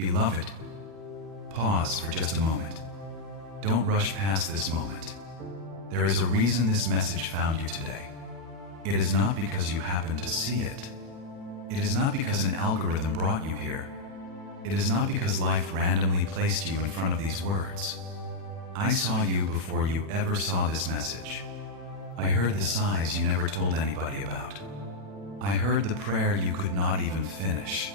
Beloved, pause for just a moment. Don't rush past this moment. There is a reason this message found you today. It is not because you happened to see it. It is not because an algorithm brought you here. It is not because life randomly placed you in front of these words. I saw you before you ever saw this message. I heard the sighs you never told anybody about. I heard the prayer you could not even finish.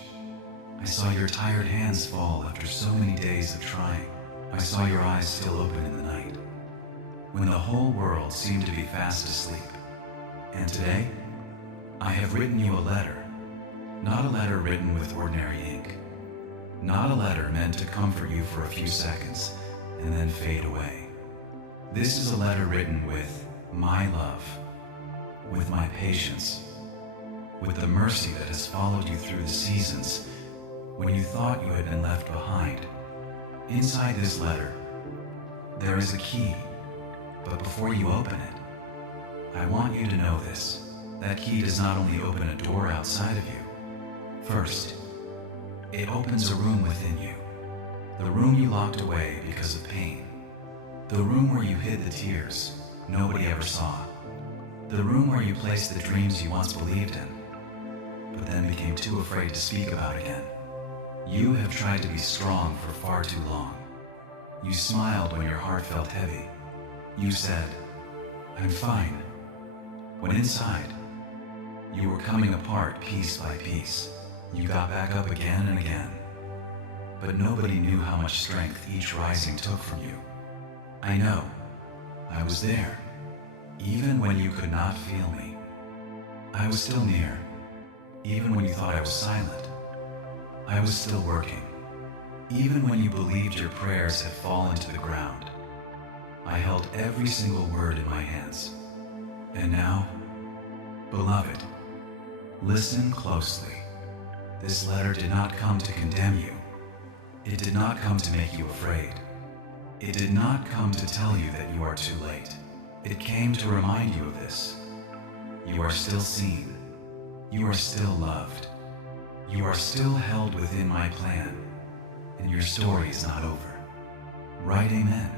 I saw your tired hands fall after so many days of trying. I saw your eyes still open in the night, when the whole world seemed to be fast asleep. And today, I have written you a letter. Not a letter written with ordinary ink. Not a letter meant to comfort you for a few seconds and then fade away. This is a letter written with my love, with my patience, with the mercy that has followed you through the seasons when you thought you had been left behind. Inside this letter, there is a key, but before you open it, I want you to know this. That key does not only open a door outside of you. First, it opens a room within you. The room you locked away because of pain. The room where you hid the tears nobody ever saw. The room where you placed the dreams you once believed in, but then became too afraid to speak about again. You have tried to be strong for far too long. You smiled when your heart felt heavy. You said, "I'm fine," when inside, you were coming apart piece by piece. You got back up again and again, but nobody knew how much strength each rising took from you. I know, I was there, even when you could not feel me. I was still near, even when you thought I was silent. I was still working, even when you believed your prayers had fallen to the ground. I held every single word in my hands. And now, beloved, listen closely. This letter did not come to condemn you. It did not come to make you afraid. It did not come to tell you that you are too late. It came to remind you of this. You are still seen. You are still loved. You are still held within my plan, and your story is not over. Right, amen?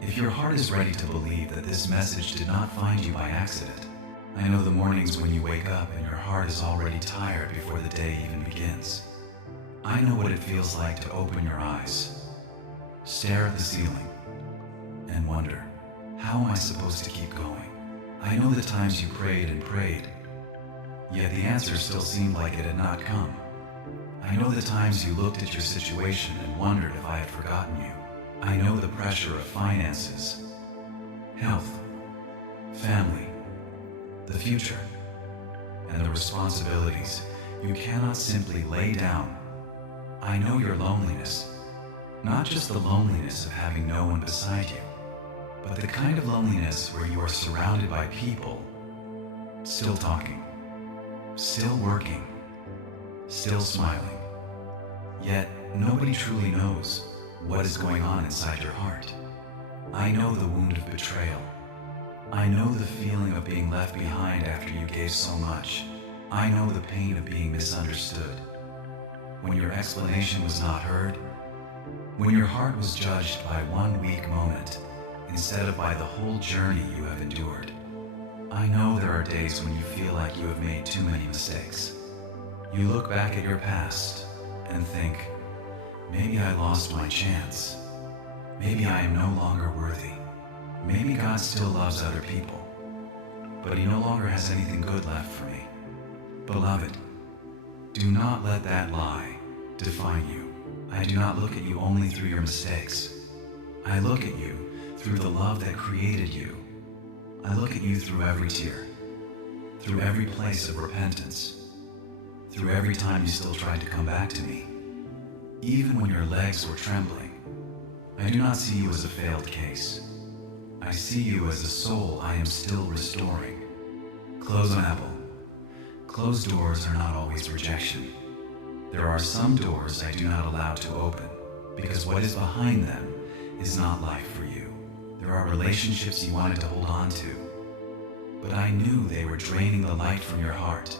If your heart is ready to believe that this message did not find you by accident, I know the mornings when you wake up and your heart is already tired before the day even begins. I know what it feels like to open your eyes, stare at the ceiling, and wonder, how am I supposed to keep going? I know the times you prayed and prayed, yet the answer still seemed like it had not come. I know the times you looked at your situation and wondered if I had forgotten you. I know the pressure of finances, health, family, the future, and the responsibilities you cannot simply lay down. I know your loneliness, not just the loneliness of having no one beside you, but the kind of loneliness where you are surrounded by people, still talking, still working, still smiling, yet nobody truly knows what is going on inside your heart. I know the wound of betrayal. I know the feeling of being left behind after you gave so much. I know the pain of being misunderstood. When your explanation was not heard, when your heart was judged by one weak moment instead of by the whole journey you have endured. I know there are days when you feel like you have made too many mistakes. You look back at your past and think, maybe I lost my chance. Maybe I am no longer worthy. Maybe God still loves other people, but He no longer has anything good left for me. Beloved, do not let that lie define you. I do not look at you only through your mistakes. I look at you through the love that created you. I look at you through every tear, through every place of repentance, through every time you still tried to come back to me, even when your legs were trembling. I do not see you as a failed case. I see you as a soul I am still restoring. Close an apple. Closed doors are not always rejection. There are some doors I do not allow to open, because what is behind them is not life for you. There are relationships you wanted to hold on to, but I knew they were draining the light from your heart.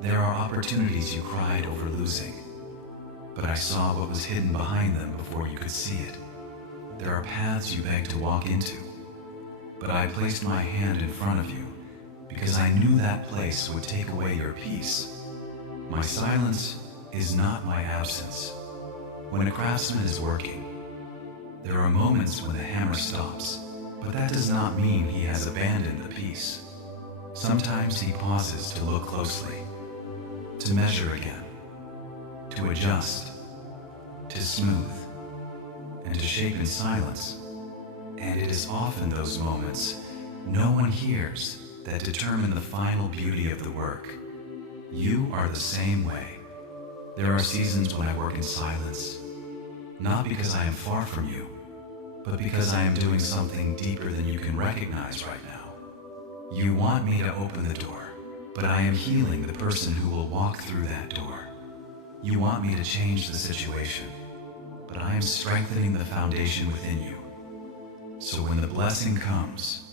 There are opportunities you cried over losing, but I saw what was hidden behind them before you could see it. There are paths you beg to walk into, but I placed my hand in front of you because I knew that place would take away your peace. My silence is not my absence. When a craftsman is working, there are moments when the hammer stops, but that does not mean he has abandoned the piece. Sometimes he pauses to look closely, to measure again, to adjust, to smooth, and to shape in silence. And it is often those moments no one hears that determine the final beauty of the work. You are the same way. There are seasons when I work in silence, not because I am far from you, but because I am doing something deeper than you can recognize right now. You want me to open the door, but I am healing the person who will walk through that door. You want me to change the situation, but I am strengthening the foundation within you. So when the blessing comes,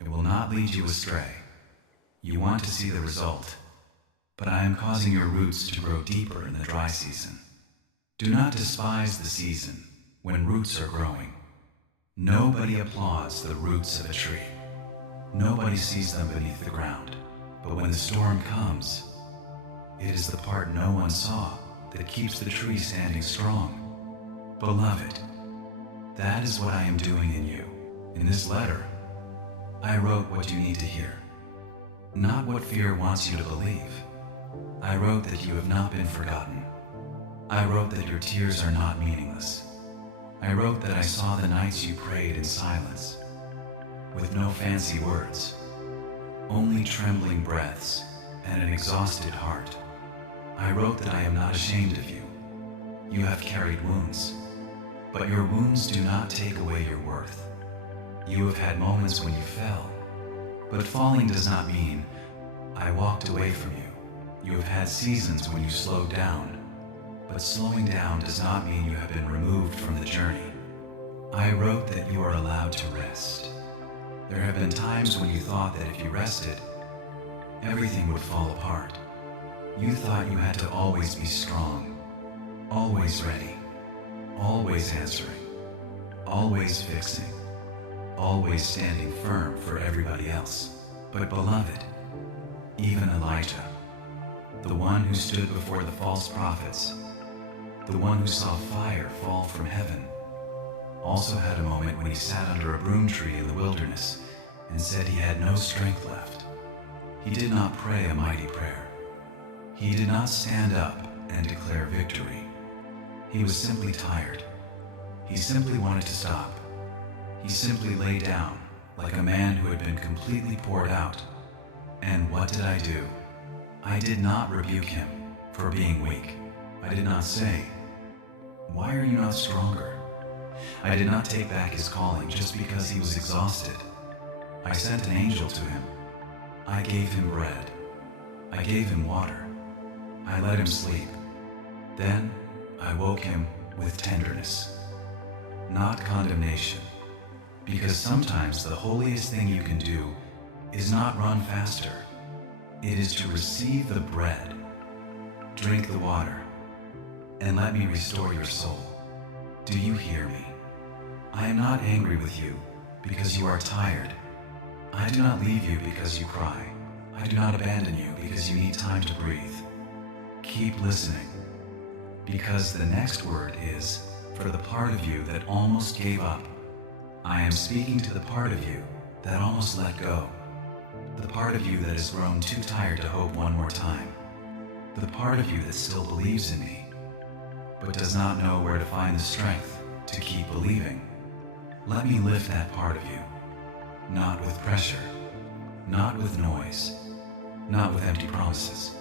it will not lead you astray. You want to see the result, but I am causing your roots to grow deeper in the dry season. Do not despise the season when roots are growing. Nobody applauds the roots of a tree. Nobody sees them beneath the ground. But when the storm comes, it is the part no one saw that keeps the tree standing strong. Beloved, that is what I am doing in you. In this letter, I wrote what you need to hear, not what fear wants you to believe. I wrote that you have not been forgotten. I wrote that your tears are not meaningless. I wrote that I saw the nights you prayed in silence, with no fancy words, only trembling breaths and an exhausted heart. I wrote that I am not ashamed of you. You have carried wounds, but your wounds do not take away your worth. You have had moments when you fell, but falling does not mean I walked away from you. You have had seasons when you slowed down, but slowing down does not mean you have been removed from the journey. I wrote that you are allowed to rest. There have been times when you thought that if you rested, everything would fall apart. You thought you had to always be strong, always ready, always answering, always fixing, always standing firm for everybody else. But beloved, even Elijah, the one who stood before the false prophets, the one who saw fire fall from heaven, also had a moment when he sat under a broom tree in the wilderness and said he had no strength left. He did not pray a mighty prayer. He did not stand up and declare victory. He was simply tired. He simply wanted to stop. He simply lay down like a man who had been completely poured out. And what did I do? I did not rebuke him for being weak. I did not say, "Why are you not stronger?" I did not take back his calling just because he was exhausted. I sent an angel to him. I gave him bread. I gave him water. I let him sleep. Then I woke him with tenderness, not condemnation. Because sometimes the holiest thing you can do is not run faster. It is to receive the bread, drink the water, and let me restore your soul. Do you hear me? I am not angry with you because you are tired. I do not leave you because you cry. I do not abandon you because you need time to breathe. Keep listening, because the next word is for the part of you that almost gave up. I am speaking to the part of you that almost let go. The part of you that has grown too tired to hope one more time. The part of you that still believes in me, but does not know where to find the strength to keep believing. Let me lift that part of you, not with pressure, not with noise, not with empty promises,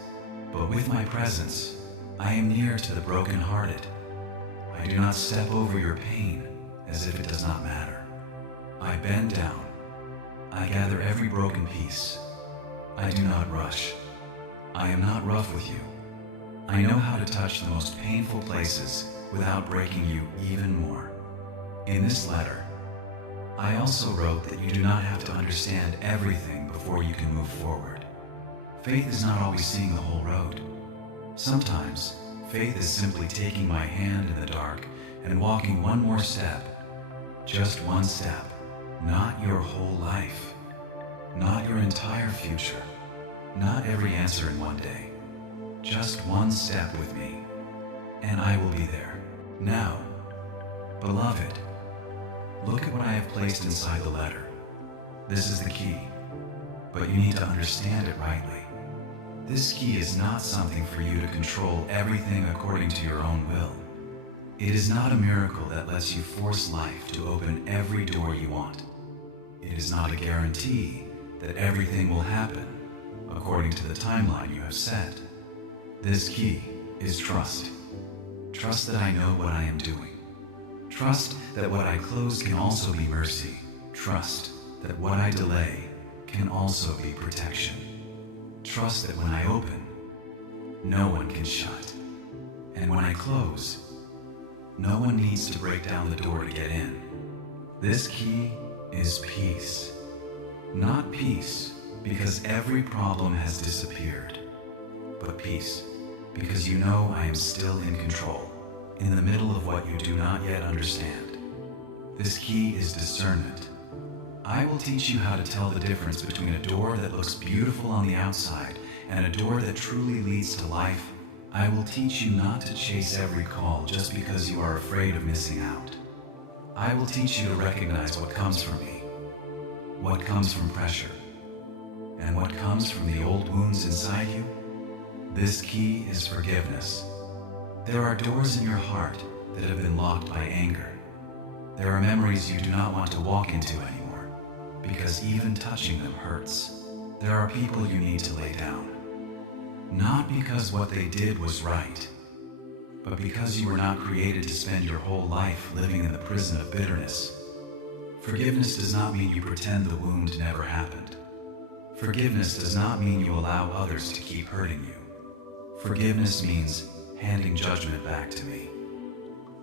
but with my presence. I am near to the brokenhearted. I do not step over your pain as if it does not matter. I bend down. I gather every broken piece. I do not rush. I am not rough with you. I know how to touch the most painful places without breaking you even more. In this letter, I also wrote that you do not have to understand everything before you can move forward. Faith is not always seeing the whole road. Sometimes, Faith is simply taking my hand in the dark and walking one more step. Just one step. Not your whole life. Not your entire future. Not every answer in one day. Just one step with me, and I will be there. Now, beloved, look at what I have placed inside the letter. This is the key, but you need to understand it rightly. This key is not something for you to control everything according to your own will. It is not a miracle that lets you force life to open every door you want. It is not a guarantee that everything will happen according to the timeline you have set. This key is trust. Trust that I know what I am doing. Trust that what I close can also be mercy. Trust that what I delay can also be protection. Trust that when I open, no one can shut. And when I close, no one needs to break down the door to get in. This key is peace. Not peace because every problem has disappeared, but peace because you know I am still in control, in the middle of what you do not yet understand. This key is discernment. I will teach you how to tell the difference between a door that looks beautiful on the outside and a door that truly leads to life. I will teach you not to chase every call just because you are afraid of missing out. I will teach you to recognize what comes from me, what comes from pressure, and what comes from the old wounds inside you. This key is forgiveness. There are doors in your heart that have been locked by anger. There are memories you do not want to walk into anymore, because even touching them hurts. There are people you need to lay down. Not because what they did was right, but because you were not created to spend your whole life living in the prison of bitterness. Forgiveness does not mean you pretend the wound never happened. Forgiveness does not mean you allow others to keep hurting you. Forgiveness means handing judgment back to me.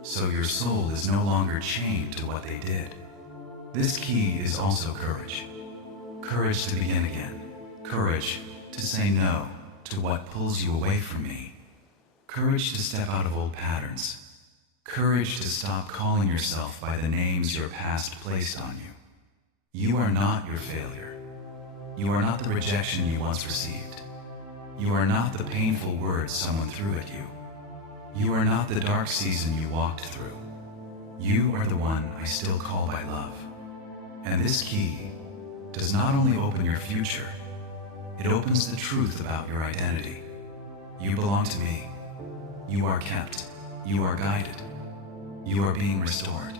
So your soul is no longer chained to what they did. This key is also courage. Courage to begin again. Courage to say no to what pulls you away from me. Courage to step out of old patterns. Courage to stop calling yourself by the names your past placed on you. You are not your failure. You are not the rejection you once received. You are not the painful words someone threw at you. You are not the dark season you walked through. You are the one I still call by love. And this key does not only open your future, it opens the truth about your identity. You belong to me. You are kept. You are guided. You are being restored.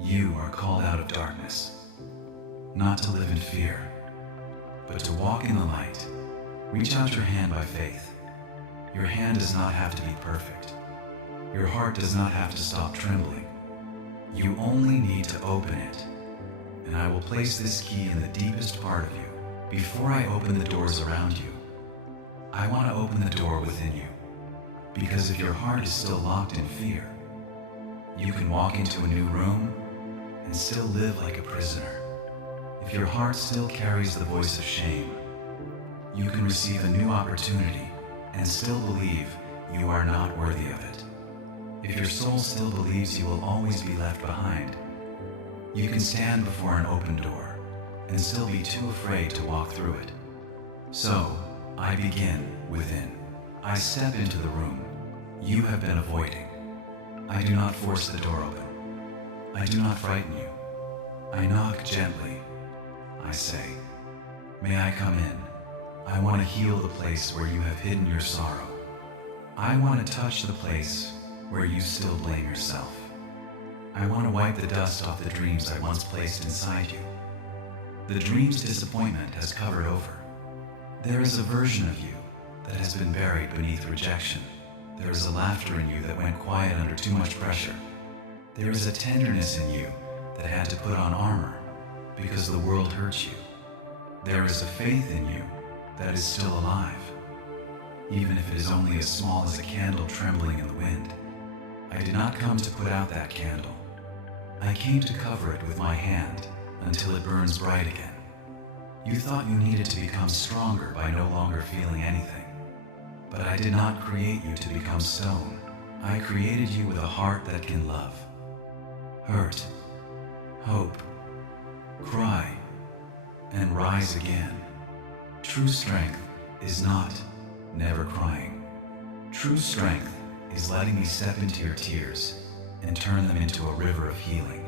You are called out of darkness. Not to live in fear, but to walk in the light. Reach out your hand by faith. Your hand does not have to be perfect. Your heart does not have to stop trembling. You only need to open it. And I will place this key in the deepest part of you. Before I open the doors around you, I want to open the door within you. Because if your heart is still locked in fear, you can walk into a new room and still live like a prisoner. If your heart still carries the voice of shame, you can receive a new opportunity and still believe you are not worthy of it. If your soul still believes you will always be left behind, you can stand before an open door and still be too afraid to walk through it. So, I begin within. I step into the room you have been avoiding. I do not force the door open. I do not frighten you. I knock gently. I say, may I come in? I want to heal the place where you have hidden your sorrow. I want to touch the place where you still blame yourself. I want to wipe the dust off the dreams I once placed inside you. The dream's disappointment has covered over. There is a version of you that has been buried beneath rejection. There is a laughter in you that went quiet under too much pressure. There is a tenderness in you that had to put on armor because the world hurt you. There is a faith in you that is still alive, even if it is only as small as a candle trembling in the wind. I did not come to put out that candle. I came to cover it with my hand until it burns bright again. You thought you needed to become stronger by no longer feeling anything. But I did not create you to become stone. I created you with a heart that can love, hurt, hope, cry, and rise again. True strength is not never crying. True strength is letting me step into your tears and turn them into a river of healing.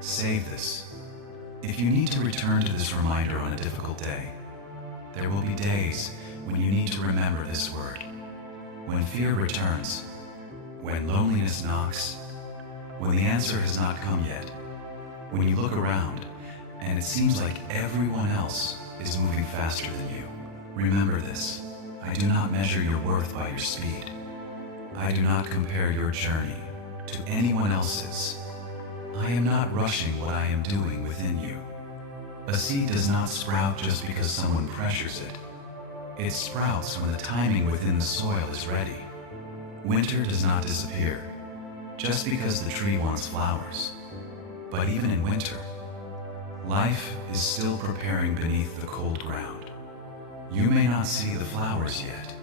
Save this. If you need to return to this reminder on a difficult day, there will be days when you need to remember this word. When fear returns, when loneliness knocks, when the answer has not come yet, when you look around and it seems like everyone else is moving faster than you. Remember this: I do not measure your worth by your speed. I do not compare your journey to anyone else's. I am not rushing what I am doing within you. A seed does not sprout just because someone pressures it. It sprouts when the timing within the soil is ready. Winter does not disappear just because the tree wants flowers. But even in winter, life is still preparing beneath the cold ground. You may not see the flowers yet,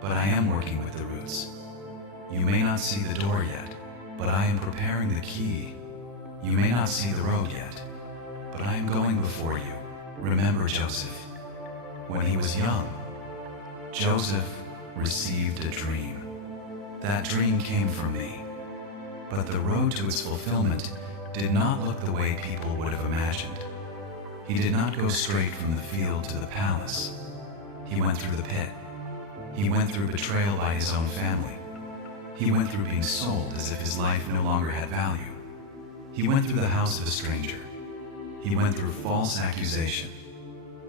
but I am working with the roots. You may not see the door yet, but I am preparing the key. You may not see the road yet, but I am going before you. Remember Joseph. When he was young, Joseph received a dream. That dream came from me, but the road to its fulfillment did not look the way people would have imagined. He did not go straight from the field to the palace. He went through the pit. He went through betrayal by his own family. He went through being sold as if his life no longer had value. He went through the house of a stranger. He went through false accusation.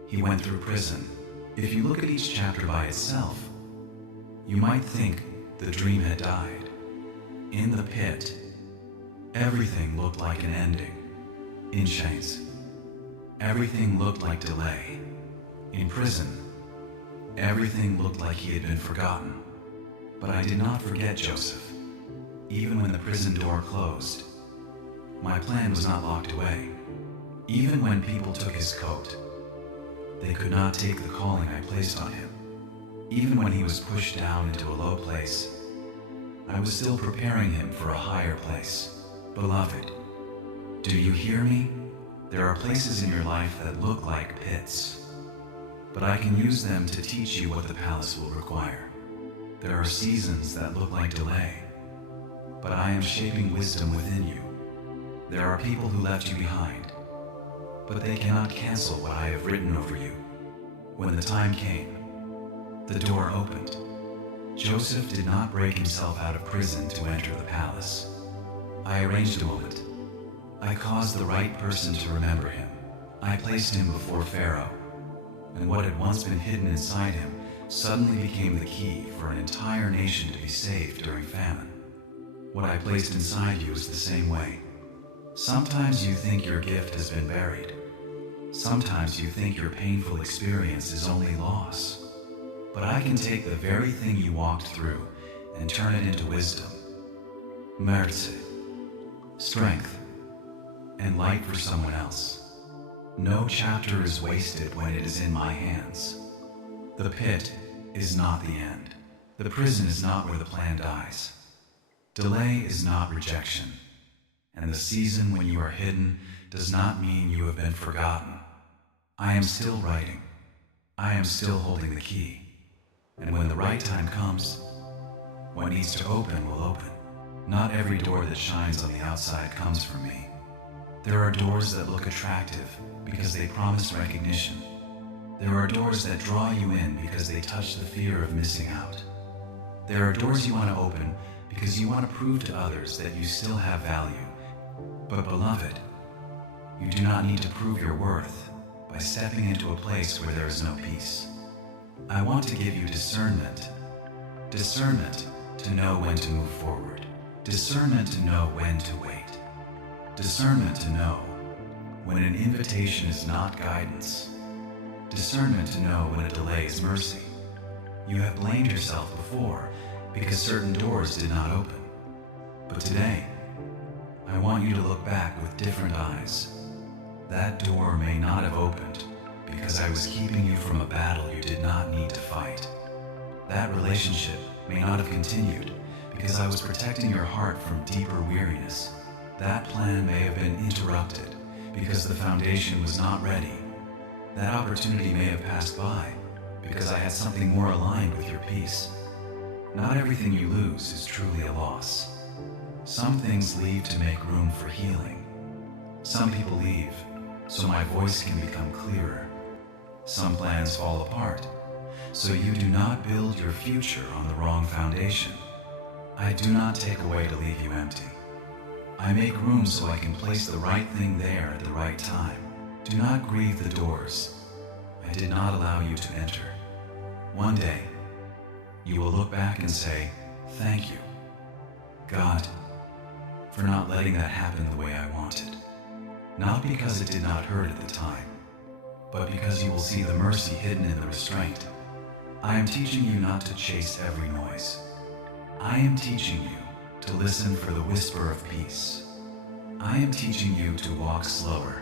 He went through prison. If you look at each chapter by itself, you might think the dream had died. In the pit, everything looked like an ending. In chains, everything looked like delay. In prison, everything looked like he had been forgotten. But I did not forget Joseph, even when the prison door closed. My plan was not locked away. Even when people took his coat, they could not take the calling I placed on him. Even when he was pushed down into a low place, I was still preparing him for a higher place. Beloved, do you hear me? There are places in your life that look like pits, but I can use them to teach you what the palace will require. There are seasons that look like delay, but I am shaping wisdom within you. There are people who left you behind, but they cannot cancel what I have written over you. When the time came, the door opened. Joseph did not break himself out of prison to enter the palace. I arranged a moment. I caused the right person to remember him. I placed him before Pharaoh, and what had once been hidden inside him suddenly became the key for an entire nation to be saved during famine. What I placed inside you is the same way. Sometimes you think your gift has been buried. Sometimes you think your painful experience is only loss. But I can take the very thing you walked through and turn it into wisdom, mercy, strength, and light for someone else. No chapter is wasted when it is in my hands. The pit is not the end. The prison is not where the plan dies. Delay is not rejection. And the season when you are hidden does not mean you have been forgotten. I am still writing. I am still holding the key. And when the right time comes, what needs to open will open. Not every door that shines on the outside comes from me. There are doors that look attractive because they promise recognition. There are doors that draw you in because they touch the fear of missing out. There are doors you want to open because you want to prove to others that you still have value. But beloved, you do not need to prove your worth by stepping into a place where there is no peace. I want to give you discernment. Discernment to know when to move forward. Discernment to know when to wait. Discernment to know when an invitation is not guidance. Discernment to know when a delay is mercy. You have blamed yourself before because certain doors did not open. But today, I want you to look back with different eyes. That door may not have opened because I was keeping you from a battle you did not need to fight. That relationship may not have continued because I was protecting your heart from deeper weariness. That plan may have been interrupted because the foundation was not ready. That opportunity may have passed by because I had something more aligned with your peace. Not everything you lose is truly a loss. Some things leave to make room for healing. Some people leave so my voice can become clearer. Some plans fall apart so you do not build your future on the wrong foundation. I do not take away to leave you empty. I make room so I can place the right thing there at the right time. Do not grieve the doors I did not allow you to enter. One day, you will look back and say, "Thank you, God, for not letting that happen the way I wanted." Not because it did not hurt at the time, but because you will see the mercy hidden in the restraint. I am teaching you not to chase every noise. I am teaching you to listen for the whisper of peace. I am teaching you to walk slower,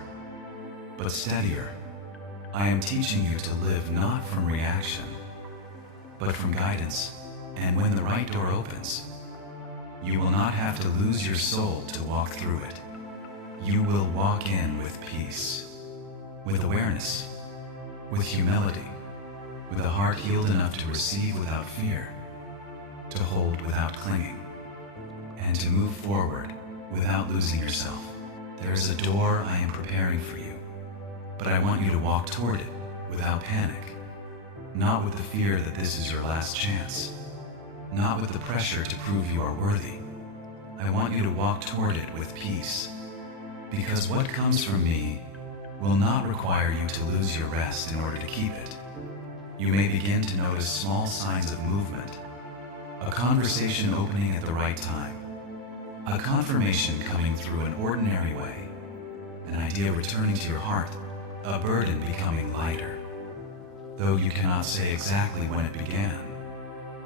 but steadier. I am teaching you to live not from reaction, but from guidance. And when the right door opens, you will not have to lose your soul to walk through it. You will walk in with peace, with awareness, with humility, with a heart healed enough to receive without fear, to hold without clinging, and to move forward without losing yourself. There is a door I am preparing for you, but I want you to walk toward it without panic, not with the fear that this is your last chance, not with the pressure to prove you are worthy. I want you to walk toward it with peace, because what comes from me will not require you to lose your rest in order to keep it. You may begin to notice small signs of movement, a conversation opening at the right time, a confirmation coming through an ordinary way, an idea returning to your heart, a burden becoming lighter. Though you cannot say exactly when it began,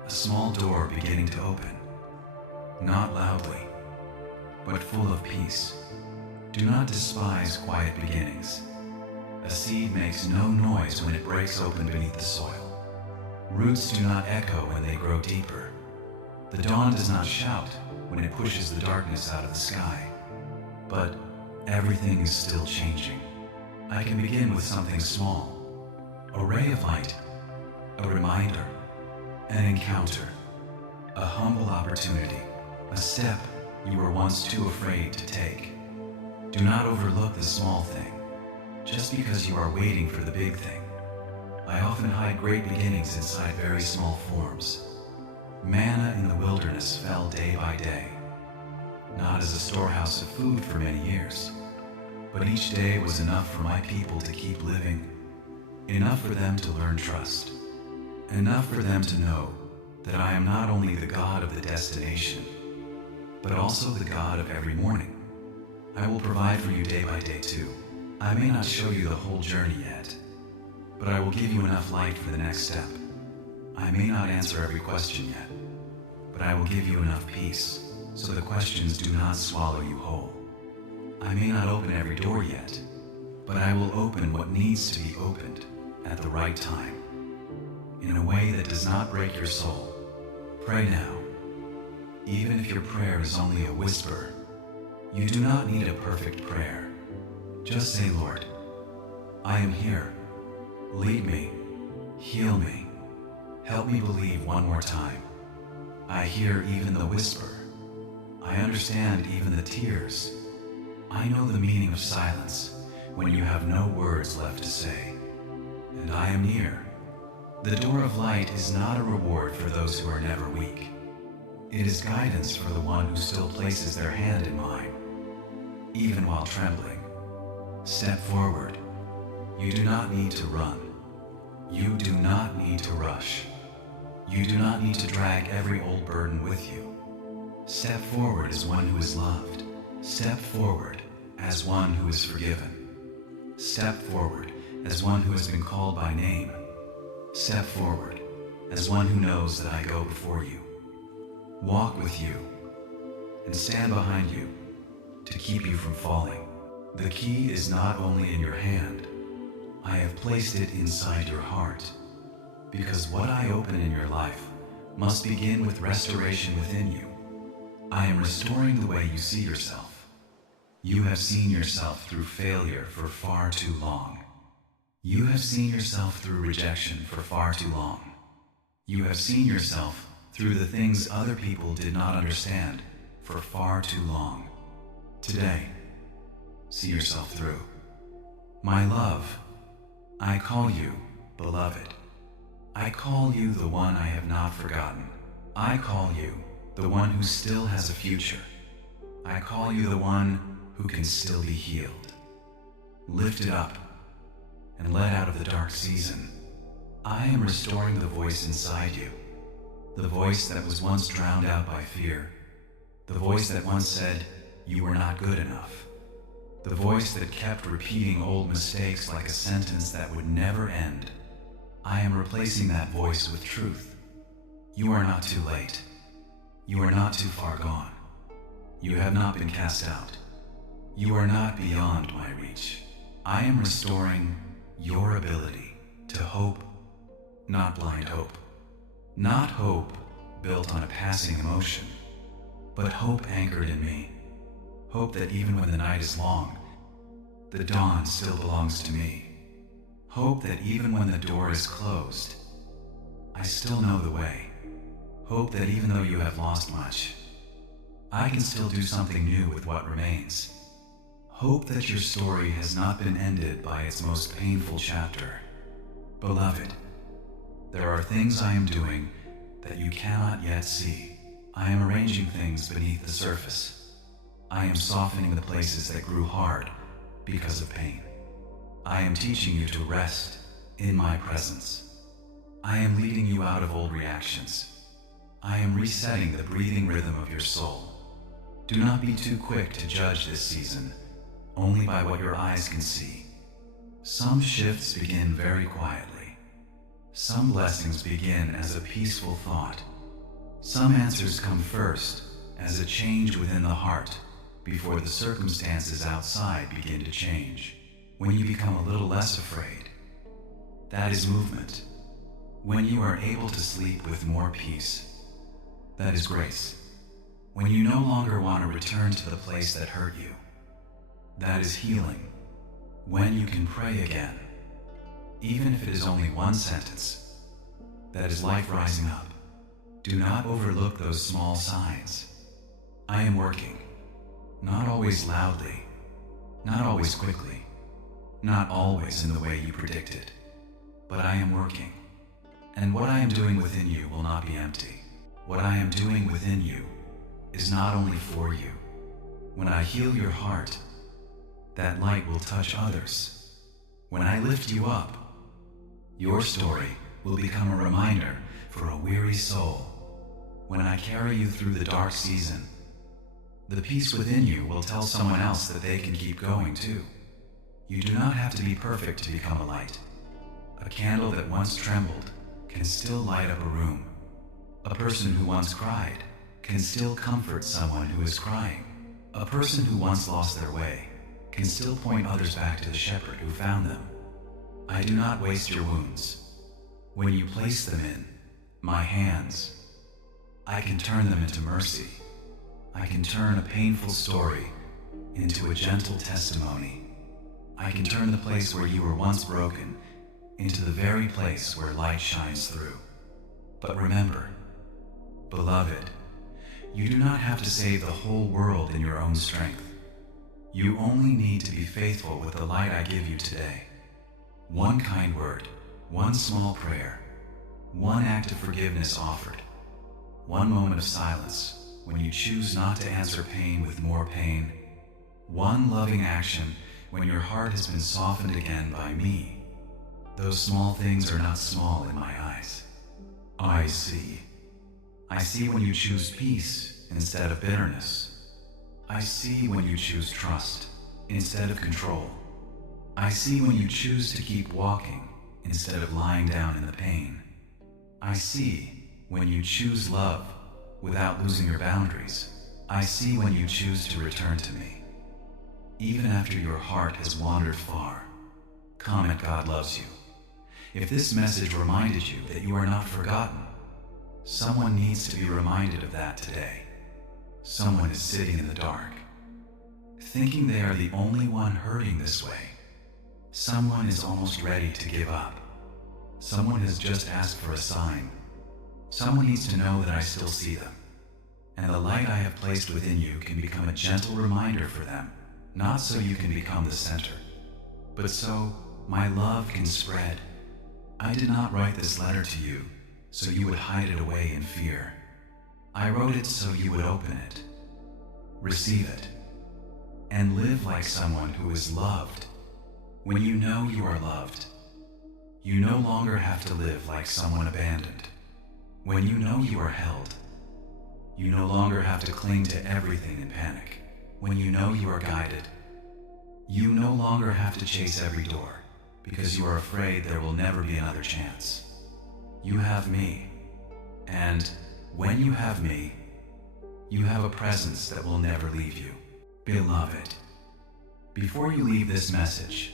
a small door beginning to open, not loudly, but full of peace. Do not despise quiet beginnings. A seed makes no noise when it breaks open beneath the soil. Roots do not echo when they grow deeper. The dawn does not shout when it pushes the darkness out of the sky. But everything is still changing. I can begin with something small, a ray of light, a reminder, an encounter, a humble opportunity, a step you were once too afraid to take. Do not overlook the small thing, just because you are waiting for the big thing. I often hide great beginnings inside very small forms. Manna in the wilderness fell day by day, not as a storehouse of food for many years, but each day was enough for my people to keep living, enough for them to learn trust, enough for them to know that I am not only the God of the destination, but also the God of every morning. I will provide for you day by day too. I may not show you the whole journey yet, but I will give you enough light for the next step. I may not answer every question yet, but I will give you enough peace so the questions do not swallow you whole. I may not open every door yet, but I will open what needs to be opened at the right time, in a way that does not break your soul. Pray now. Even if your prayer is only a whisper, you do not need a perfect prayer. Just say, "Lord, I am here. Lead me, heal me, help me believe one more time. I hear even the whisper. I understand even the tears. I know the meaning of silence when you have no words left to say. And I am near." The door of light is not a reward for those who are never weak. It is guidance for the one who still places their hand in mine, even while trembling. Step forward. You do not need to run. You do not need to rush. You do not need to drag every old burden with you. Step forward as one who is loved. Step forward as one who is forgiven. Step forward as one who has been called by name. Step forward as one who knows that I go before you, walk with you, and stand behind you to keep you from falling. The key is not only in your hand, I have placed it inside your heart. because what I open in your life must begin with restoration within you. I am restoring the way you see yourself. You have seen yourself through failure for far too long. You have seen yourself through rejection for far too long. You have seen yourself through the things other people did not understand for far too long. Today, see yourself through. My love, I call you beloved. I call you the one I have not forgotten. I call you the one who still has a future. I call you the one who can still be healed. Lifted up and led out of the dark season, I am restoring the voice inside you. The voice that was once drowned out by fear. The voice that once said you were not good enough. The voice that kept repeating old mistakes like a sentence that would never end. I am replacing that voice with truth. You are not too late. You are not too far gone. You have not been cast out. You are not beyond my reach. I am restoring your ability to hope, not blind hope. Not hope built on a passing emotion, but hope anchored in me. Hope that even when the night is long, the dawn still belongs to me. Hope that even when the door is closed, I still know the way. Hope that even though you have lost much, I can still do something new with what remains. Hope that your story has not been ended by its most painful chapter. Beloved, there are things I am doing that you cannot yet see. I am arranging things beneath the surface. I am softening the places that grew hard because of pain. I am teaching you to rest in my presence. I am leading you out of old reactions. I am resetting the breathing rhythm of your soul. Do not be too quick to judge this season, only by what your eyes can see. Some shifts begin very quietly. Some blessings begin as a peaceful thought. Some answers come first as a change within the heart before the circumstances outside begin to change. When you become a little less afraid, that is movement. When you are able to sleep with more peace, that is grace. When you no longer want to return to the place that hurt you, that is healing. When you can pray again, even if it is only one sentence, that is life rising up. Do not overlook those small signs. I am working, not always loudly, not always quickly, not always in the way you predicted, but I am working. And what I am doing within you will not be empty. What I am doing within you is not only for you. When I heal your heart, that light will touch others. When I lift you up, your story will become a reminder for a weary soul. When I carry you through the dark season, the peace within you will tell someone else that they can keep going too. You do not have to be perfect to become a light. A candle that once trembled can still light up a room. A person who once cried can still comfort someone who is crying. A person who once lost their way can still point others back to the shepherd who found them. I do not waste your wounds. When you place them in my hands, I can turn them into mercy. I can turn a painful story into a gentle testimony. I can turn the place where you were once broken into the very place where light shines through. But remember, beloved, you do not have to save the whole world in your own strength. You only need to be faithful with the light I give you today. One kind word, one small prayer, one act of forgiveness offered, one moment of silence when you choose not to answer pain with more pain, one loving action when your heart has been softened again by me. Those small things are not small in my eyes. I see. I see when you choose peace instead of bitterness. I see when you choose trust instead of control. I see when you choose to keep walking instead of lying down in the pain. I see when you choose love without losing your boundaries. I see when you choose to return to me. Even after your heart has wandered far, comment God loves you. If this message reminded you that you are not forgotten, someone needs to be reminded of that today. Someone is sitting in the dark, thinking they are the only one hurting this way. Someone is almost ready to give up. Someone has just asked for a sign. Someone needs to know that I still see them. And the light I have placed within you can become a gentle reminder for them, not so you can become the center, but so my love can spread. I did not write this letter to you so you would hide it away in fear. I wrote it so you would open it, receive it, and live like someone who is loved. When you know you are loved, you no longer have to live like someone abandoned. When you know you are held, you no longer have to cling to everything in panic. When you know you are guided, you no longer have to chase every door because you are afraid there will never be another chance. You have me, and when you have me, you have a presence that will never leave you. Beloved, before you leave this message,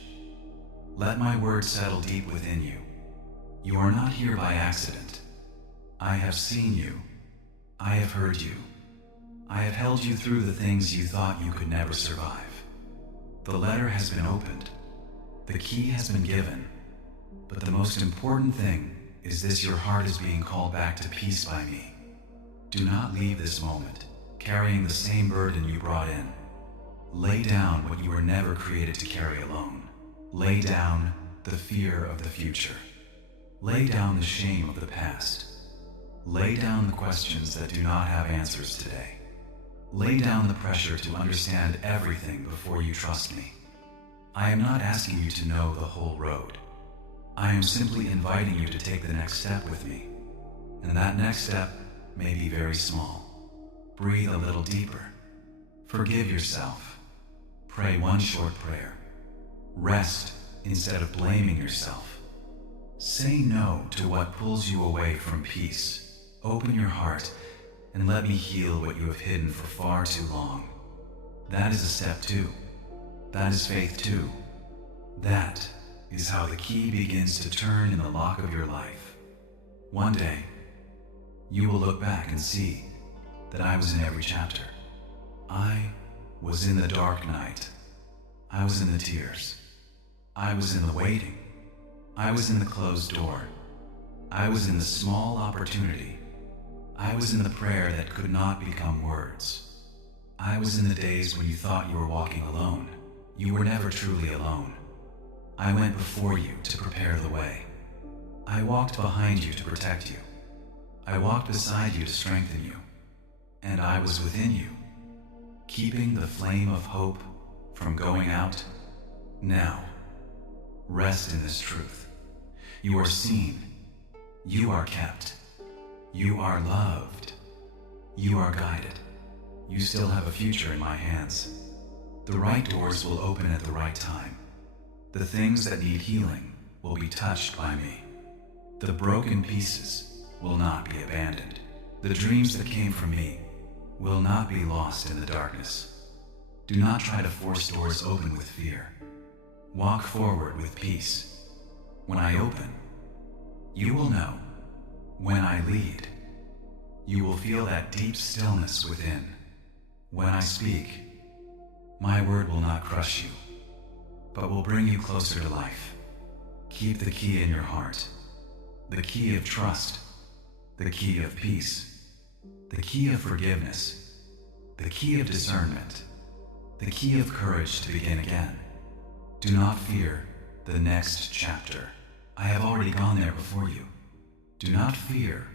let my word settle deep within you. You are not here by accident. I have seen you. I have heard you. I have held you through the things you thought you could never survive. The letter has been opened. The key has been given. But the most important thing is this: your heart is being called back to peace by me. Do not leave this moment carrying the same burden you brought in. Lay down what you were never created to carry alone. Lay down the fear of the future. Lay down the shame of the past. Lay down the questions that do not have answers today. Lay down the pressure to understand everything before you trust me. I am not asking you to know the whole road. I am simply inviting you to take the next step with me. And that next step may be very small. Breathe a little deeper. Forgive yourself. Pray one short prayer. Rest instead of blaming yourself. Say no to what pulls you away from peace. Open your heart and let me heal what you have hidden for far too long. That is a step too. That is faith too. That is how the key begins to turn in the lock of your life. One day, you will look back and see that I was in every chapter. I was in the dark night. I was in the tears. I was in the waiting. I was in the closed door. I was in the small opportunity. I was in the prayer that could not become words. I was in the days when you thought you were walking alone. You were never truly alone. I went before you to prepare the way. I walked behind you to protect you. I walked beside you to strengthen you. And I was within you, keeping the flame of hope from going out. Now, rest in this truth. You are seen. You are kept. You are loved. You are guided. You still have a future in my hands. The right doors will open at the right time. The things that need healing will be touched by me. The broken pieces will not be abandoned. The dreams that came from me will not be lost in the darkness. Do not try to force doors open with fear. Walk forward with peace. When I open, you will know. When I lead, you will feel that deep stillness within. When I speak, my word will not crush you, but will bring you closer to life. Keep the key in your heart, the key of trust, the key of peace, the key of forgiveness, the key of discernment, the key of courage to begin again. Do not fear the next chapter. I have already gone there before you. Do not fear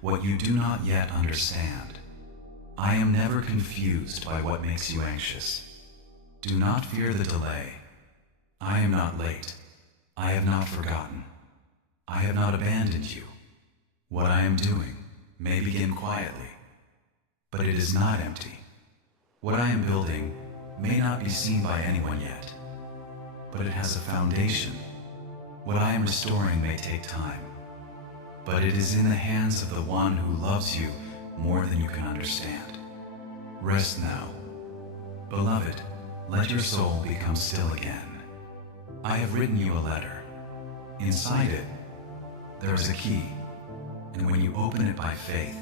what you do not yet understand. I am never confused by what makes you anxious. Do not fear the delay. I am not late. I have not forgotten. I have not abandoned you. What I am doing may begin quietly, but it is not empty. What I am building may not be seen by anyone yet, but it has a foundation. What I am restoring may take time, but it is in the hands of the one who loves you more than you can understand. Rest now. Beloved, let your soul become still again. I have written you a letter. Inside it, there is a key, and when you open it by faith,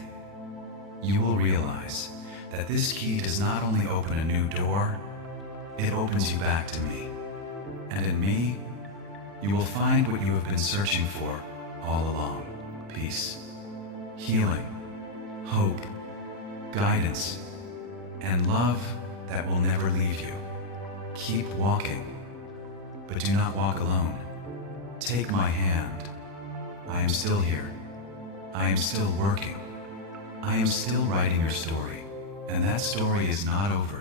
you will realize that this key does not only open a new door, it opens you back to me. And in me, you will find what you have been searching for all along: peace, healing, hope, guidance, and love that will never leave you. Keep walking, but do not walk alone. Take my hand. I am still here. I am still working. I am still writing your story, and that story is not over.